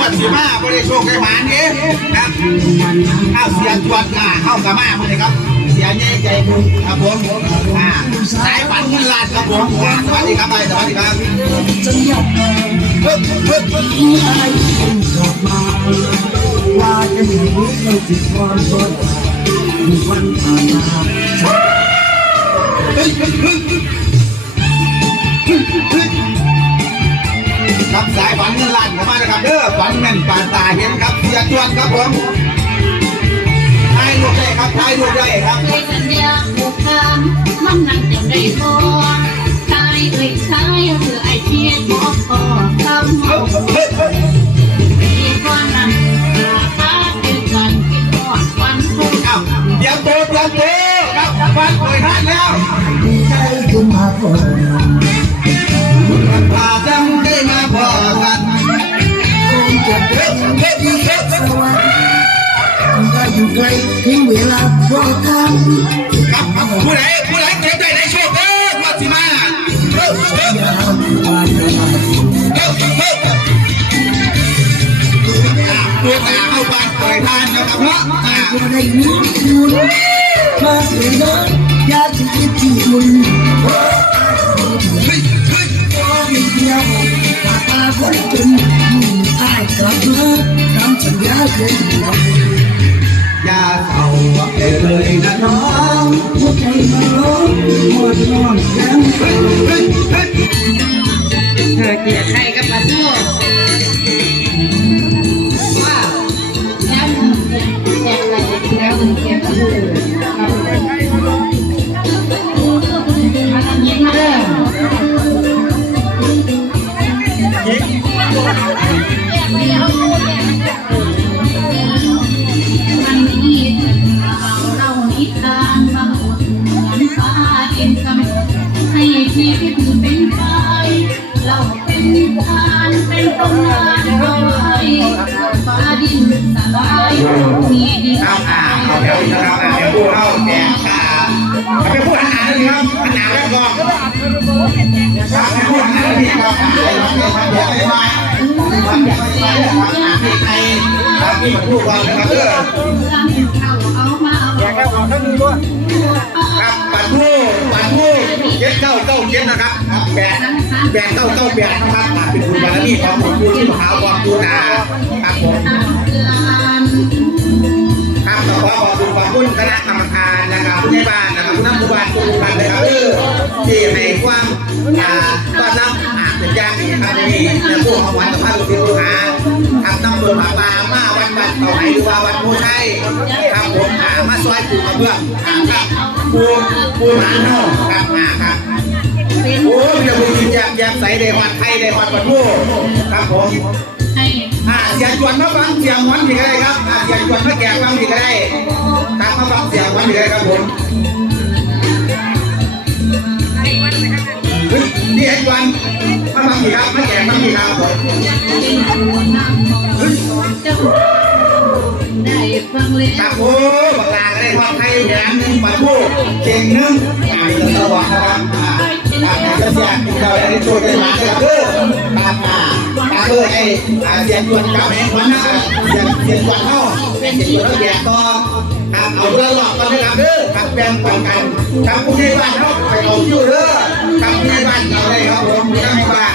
วดสีมาบริโชคได้หมานเองครับข้าวเสียจวดอ่าเข้ากระมาหมดเลยครับ เสียใหญ่ใจบุญครับผมอ่าสายฝันเงินล้านครับผมสวัสดีครับไปสวัสดีครับจะหยอกเฮ้ยเฮ้ยเฮ้ยมีอะไรเป็นดอกไม้ว่าจะมีรู้เราจิตความสดมีวันผ่านมา ครับสายฝันเงินล้านเข้ามานะครับเด้อฝันแม่นปานตาเห็นครับเสียจวดครับผมถ่ายรูปได้ครับถ่ายรูปได้ครับเคยสัญญาผูกพันมันนั่งเต็มได้พอตายเอ้ยตายเพื่อไอ้เทียนบอกพอคำเอายเฮ้ยเฮ้ยปีก่อนนั้นราคาเป็นกันคิดหอดวันพุธอ้าวเดี๋ยวโตเดี๋ยวโตครับฟันเปิดท่านแล้วดีใจคุณมาก่อ ไกลทิ้งเวลาพอกันครับผู้ใดผู้ใดเก็บได้ในโชคเด้อวัดสิมาเฮ้ยเฮ้ยยามวันเวลาเฮ้ยเฮ้ยตัวตาเข้าบ้านเปิดท่านนะครับเนาะอ่าว่าได้มีคุณมาเลยนะอยากจะคิดที่คุณเฮ้ยเฮ้ยก็ไม่เดียวตาตาคนจนอายกลับมาตามสัญญาเคยบอกอย่าเศ ร้าเลยนะน้องหัวใจมันร้องหมดนอนยังเฮ้เฮ้เฮ้เธอเกลียดใครกับปะโซ่ เป็นไปเราเป็นทานเป็นตำนานเอาไว้ฟ้าดินสลายมีดีเอาอ่าเดี๋ยวนะครับเดี๋ยวพูดเข้าแจกตาเอาไปพูดอาหารเลยครับอาหารแล้วก็ไปพูดอาหารที่ครับอาไปมาไปมาเดี๋ยวไปมาครับเดี๋ยวไปมาเดี๋ยวครับอ่าที่ใครับที่มาพูดก่อนนะครับเด้ออามากแล้ขอท่านด้วยครับปัดผู้ปัด เจ็ดเก้าเก้าเจ็ดนะครับแปดแปดเก้าเก้าแปดนะครับเป็นคุณบารมีของหลวงปู่ที่มหาวังปูนาครับผมครับขอขอบคุณขอบคุณคณะกรรมการนะครับผู้ใหญ่บ้านนะครับผู้นำผู้บ้านผู้บ้านนะครับที่ให้ความต้อนรับ อ่าเป็นอย่างดีครับนี่ในผู้ของวันกับพระลูกศิษย์ลูกหาทำน้ำเบื่อผาปลามาวัดวัดเต่าไหหรือว่าวัดผู้ใชัยครับผมอ่ามาซอยปูกระเบื้องอ่าครับปูปูหานห้องครับอ่าครับโอ้ยเดี๋ยวผมกินยำยำใสได้หวัดไทยได้หวัดปัดผู้ครับผมอ่าเสียงจวนมาฟังเสียงวันผีก็ได้ครับอ่าเสียงจวนมาแก่ฟังผีก็ได้ครับมาฟังเสียงวันผีก็ได้ครับผม นี่ไอ้วันมาบังผีครับมาแก่ฟังผีครับผมตาผู้บโอ้บักลาก็ได้ความไทยแดนหนึ่งปัดผู้เก่งหนึ่งอ่าจะสว่างนะครับตาตาจะเสียงเราได้ช่วยได้มาเลยครับเด้อครับอ่าตา เอ้ยไอ้อาเสียงจวนกับไอ้คนนะเสียงเสียงจวนเข้าเสียงจวนแล้วแก่ต่อครับเอาเรื่องหลอกกันนะครับเด้อครับแบ่งปันกันครับผู้ใหญ่บ้านเขาไปเอาอยู่เด้อครับผู้ใหญ่บ้านเอาเลยครับผมผู้ใหญ่บ้าน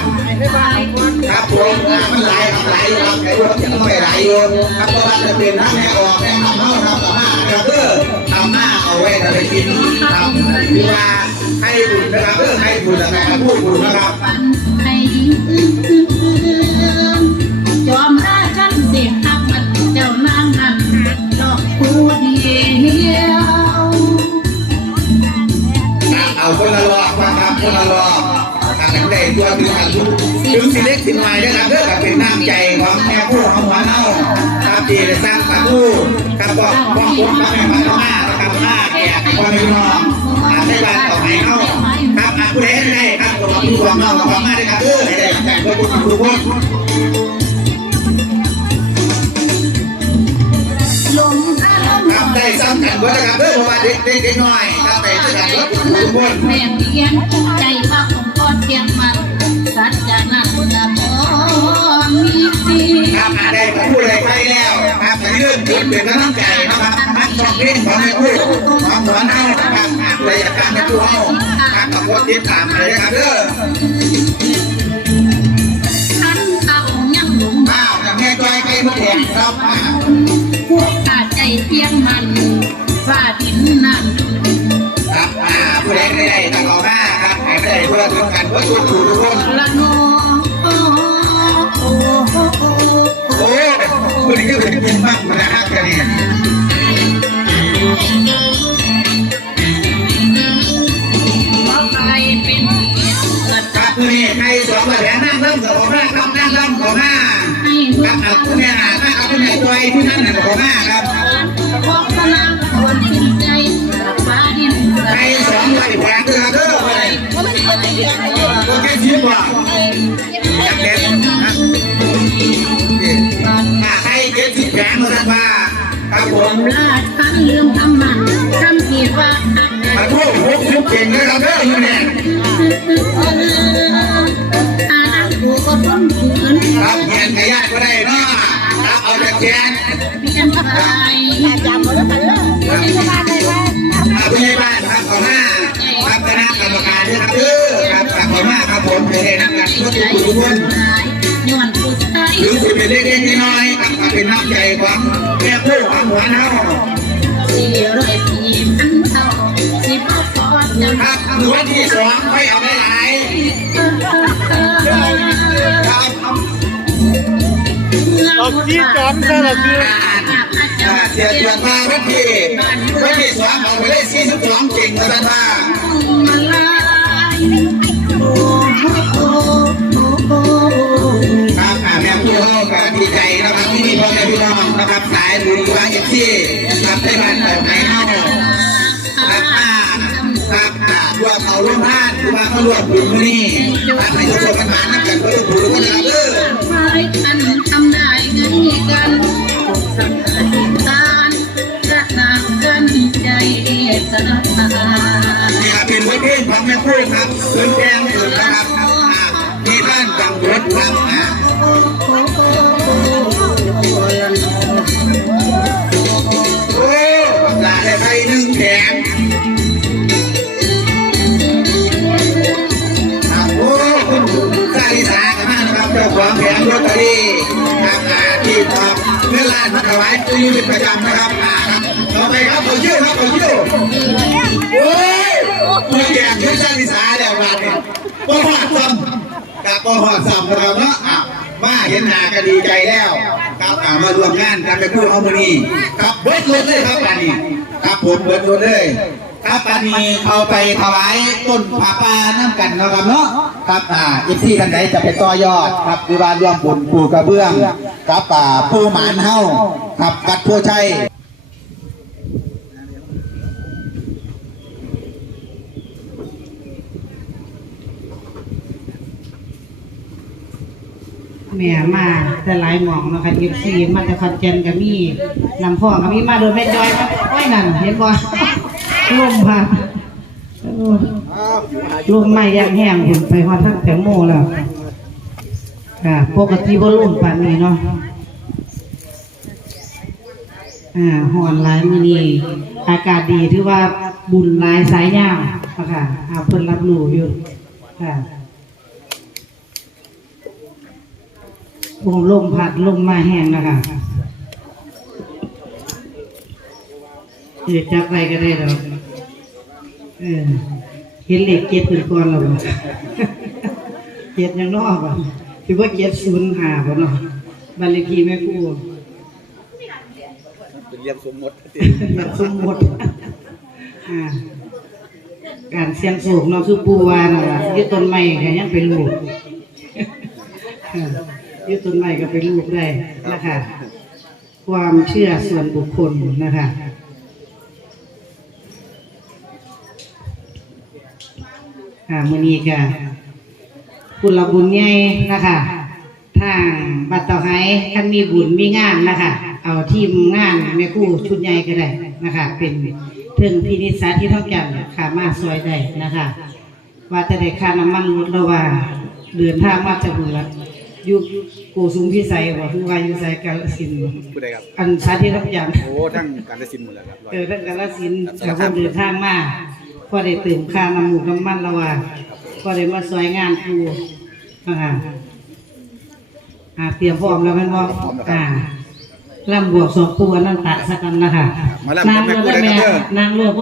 ครับผมอ่ามันหลายครับหลายครับไอ้พวกยังไม่หลายอยู่ครับเพราะว่าจะเป็นทั้งแม่ออกแม่ทำเฮาทำกับมาครับเด้อทำหน้าเอาไว้จะไปกินครับคือว่าให้บุญนะครับเด้อให้บุญแต่การพูดบุญนะครับ นะครับคนละรอบการเล่นตัวถึงกันทุกถึงสิเล็กสิน่อยนะครับเด้อเป็นน้ำใจของแม่ผู้ของหัวเน่าครับที่ได้สร้างประตูครับบอกบอกผมกับแม่พันธุ์มาครับมาแก่พ่อแม่พี่น้องอาใช้บ้านต่อไปเข้าครับอาผู้ใดให้ได้ครับตัวผู้ของเรากับมาได้ครับเด้อให้ได้แต่งตัวผู้ทุกคนลมอารมณ์ครับได้ซ้ำกันเบิดนะครับเด้อเพราะว่าเด็กเด็กเด็กน้อย ครับแต่ด้วยกันเบิดทุกคนแม่เพียงใจพักของพ่อเพียงมันสัจจานันจะพอมดีครับมาได้มาพูดอะไรไปแล้วครับแต่เรื่องจุดเป็นกำลังใจนะครับมันชอบเล่นของในพูดของหัวหน้าครับอะไรอย่างการในตัวเอาครับกับคนติดตามอะไรครับเด้อท่านเอายังหลงอ้าแม่จอยไปมาแข่งครับพวกกาใจเพียงมันฝ่าดินนั่น ผู้ใดไม่ได้ต้องเอาหน้าครับใครไม่ได้เพื่อถึงกันเพื่อทุกทุกคนละโนโอ้โอ้โอ้โอ้โอ้ผู้นี้ก็เป็นเป็นมากนะครับกันเนี่ยใครเป็นเหตุเกิดครับผู้นี้ใครสองมาแถมนั่งเริ่มกับของหน้าครับนั่งเริ่มของหน้าให้คทุรักบเอาผู้นี้อ่าถ้าเอาผู้ไหนจอยที่นั่นน่ะของหน้าครับ ผมลาทันลืมทำมันทำที่ว่ามาพูดพวกทุกเก่งนะครับเด้ออยู่เนี่ยอาณาถูกก็ต้นขืนรับเงียนขยันก็ได้เนาะรับเอาจากแกนเพียงใครครับผู้ใหญ่บ้านครับขอห้าครับคณะกรรมการด้วยครับเด้อครับขอห้าครับผมจะได้นักการทุกใจทุกคนย้อนผู้ชายหรือสิเป็นเล็กๆน้อยๆครับ เป็นน้ำใจของแม่ผู้ของหัวเนาสี่ร้อยปีพันเท่าสิบพอจะครับหรือวันที่สองไม่เอาได้หลายครับเอาที่จอมซะละคืออ่าเสียจวนมาวันที่วันที่สองเอาไปได้สี่สิบสองเก่งมาสันว่ามา วาเอฟซีครับได้บ้านแต่ไหนเฮาครับอ่าครับอ่าร่วมเอาร่วมท่านรว่าเขาร่วมบุญนี้รับให้ทุกคนกันมานับกันเพื่อบุญกันนะครับเด้อไม่กันทำได้ไงกันสังเกตการรักนากันใจตลอดนี่ครับเป็นวัดเพลงของแม่พูดครับเพื่อนแกงสุดนะครับที่บ้านจังหวัดครับอ่าโอ้ ลาได้ไปหนึ่งแขนครับโอ้คุณสาลิสากันมากนะครับเจ้าของแผงลอตเตอรี่ครับอ่าที่ทองเงินล้านมาถวายตู้ยูเป็นประจำนะครับอ่าครับต่อไปครับขอชื่อครับขอชื่อโอ้ยมือแก่ขึ้นชาติสาแล้วมาเนี่ยก็หอดซ้ำกับก็หอดซ้ำนะครับเนาะ มาเห็นหน้าก็ดีใจแล้วครับอ่ามารวมงานกันไปพูดเอามานี่ครับเบิดรถเลยครับปานี้ครับผมเบิดรถเลยครับปานี้เอาไปถวายต้นผาป่าน้ำกันเนาะครับเนาะครับอ่าอีกที่ท่านใดจะไปต่อยอดครับหรือว่าร่วมบุญปูกระเบื้องครับอ่าผู้หมานเฮาครับกัดผู้ชัย แม่มาแต่หลายหมองเนาะค่ะเอฟซีมาแต่คอนเจนก็มีลำพ่อก็มีมาโดนแม่จอยมาโอ้ยนั่นเห็นบ่ลมพัดโอ้ลมไม่ยางแห้งเห็นไปฮอดทั้งแตงโมแล้วค่ะปกติบ่ลุ่มปานนี้เนาะอ่าหอนหลายมื้อนี้อากาศดีถือว่าบุญหลายสายยาวเนาะค่ะเอาเพิ่นรับรู้อยู่ค่ะ โอ้ลมพัดลมมาแห้งนะคะเดี๋ยวจับไปก็ได้แล้วเออเห็นเหล็กเจ็ดถึงก่อนแล้วบ่เจ็ดยังนอกอะถือว่าเจ็ดศูนย์หาบ่เนาะบัลลีทีแม่ครูเป็นเรียกสมมติแบบสมมติอ่าการเสี่ยงสูงเนาะคือปูวาน่ะล่ะอยึดต้นไม้ก็ยังเป็นลูกค่ะอ ยึดต้นไม้ก็เป็นลูกได้นะคะ ความเชื่อส่วนบุคคลนะคะค่ะมือนี้ก็คุณละบุญใหญ่นะคะทางบัตรต่อไห้ท่านมีบุญมีงานนะคะ เอาทีมงานแม่คู่ชุดใหญ่ก็ได้นะคะ เป็นเทิงพินิจสาที่ท่องจันค่ะมาซอยได้นะคะ ว่าจะได้ค่าน้ำมันลดระว่าเดินทางมาจากเหนือ อยู่กูสูงพิสัยบ่คือว่าอยู่ไสกาฬสินธุ์บ่ผู้ใดครับ อันสาธิตรับยานโอ้ทั้งการได้สินหมดแล้วครับร้อยเออทั้งกาฬสินธุ์แต่คนเดินทางมาพอได้ตื่นค่าน้ำหมูกน้ำมันแล้วว่าพอได้มาซอยงานครูนะคะอ่าเตรียมพร้อมแล้วแม่นบ่อ่าลำบวกสองตัวนั่นตะสักกันนะคะมาลำกับแม่ครูได้ครับเด้อนางรวบ